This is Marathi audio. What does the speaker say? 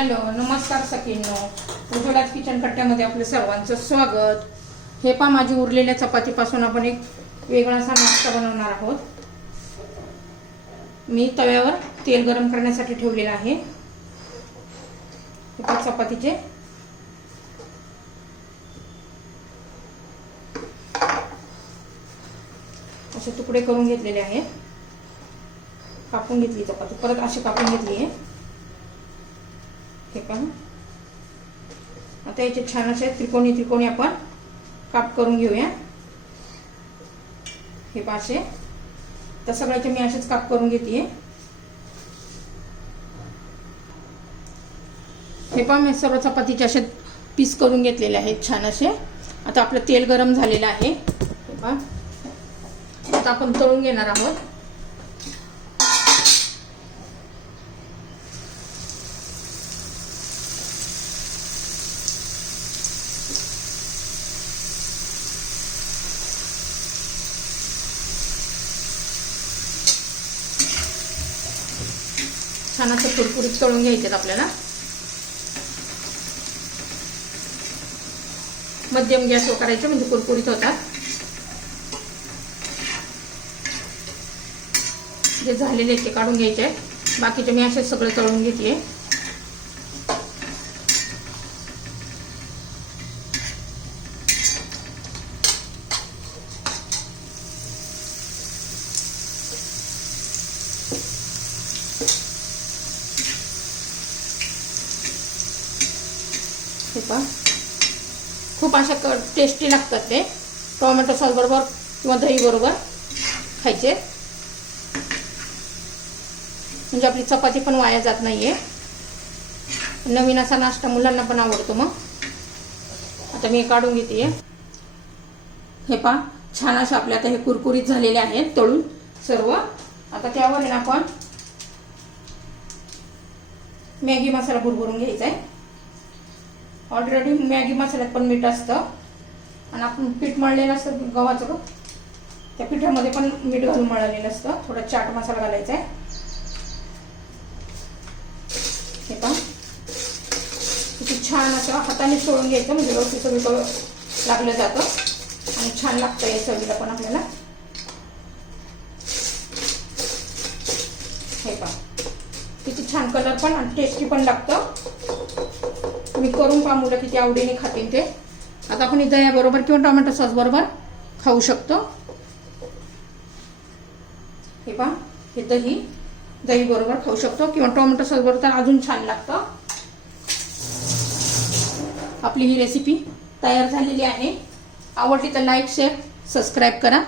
हॅलो नमस्कार सखींनो. उज्ज्वलाच किचन कट्ट्यामध्ये आपलं सर्वांचं स्वागत. हे पा माझी उरलेल्या चपातीपासून आपण एक वेगळा असा नाश्ता बनवणार आहोत. मी तव्यावर तेल गरम करण्यासाठी ठेवलेलं आहे. हे पहा चपातीचे. असे तुकडे करून घेतलेले आहेत कापून घेतली चपाती. परत अशी कापून घेतली आहे. हे पहा. आता याचे छान असे त्रिकोणी त्रिकोणी आपण काप करून घेऊया. हे पाचशे तर सगळ्याचे मी असेच काप करून घेते हे पहा मी सर्व चपातीचे असे पीस करून घेतलेले आहेत छान असे आता आपलं तेल गरम झालेलं आहे. हे पहा. आता आपण तळून घेणार आहोत. छान असं कुरकुरीत तळून घ्यायचे आपल्याला. मध्यम गॅसवर करायचं म्हणजे कुरकुरीत होतात. जे झालेले ते काढून घ्यायचे बाकीचे मी असे सगळे तळून घेते हे पहा. खूप अशा क टेस्टी लागतात ते. टोमॅटो सॉस बरोबर किंवा दहीबरोबर खायचे. म्हणजे आपली चपाती पण वाया जात नाहीये. नवीन असा नाश्ता मुलांना पण आवडतो मग. आता मी काढून घेते हे पहा छान असं आपले आता हे कुरकुरीत झालेले आहेत तळून सर्व. आता त्यावर आहे ना आपण मॅगी मसाला भुरभरून घ्यायचा आहे. ऑलरेडी मॅगी मसाल्यात पण मीठ असतं. आणि आपण पीठ मळलेलं असतं गव्हाचं त्या पिठामध्ये पण मीठ घालून मळलेलं असतं. थोडा चाट मसाला घालायचा आहे. हे पण किती छान असं हाताने सोडून घ्यायचं म्हणजे व्यवस्थित सगळं लागलं जातं. आणि छान लागतं या चवीला पण आपल्याला. हे पण किती छान कलर पण आणि टेस्टी पण लागतं. तुम्ही करून पहा मुलं किती आवडीने खातील ते. आता आपण दह्याबरोबर किंवा टोमॅटो सॉस बरोबर खाऊ शकतो. हे पहा हे दही दही बरोबर खाऊ शकतो. किंवा टोमॅटो सॉस बरोबर तर अजून छान लागतं. आपली ही रेसिपी तयार झालेली आहे. आवडली तर लाईक शेअर सबस्क्राईब करा.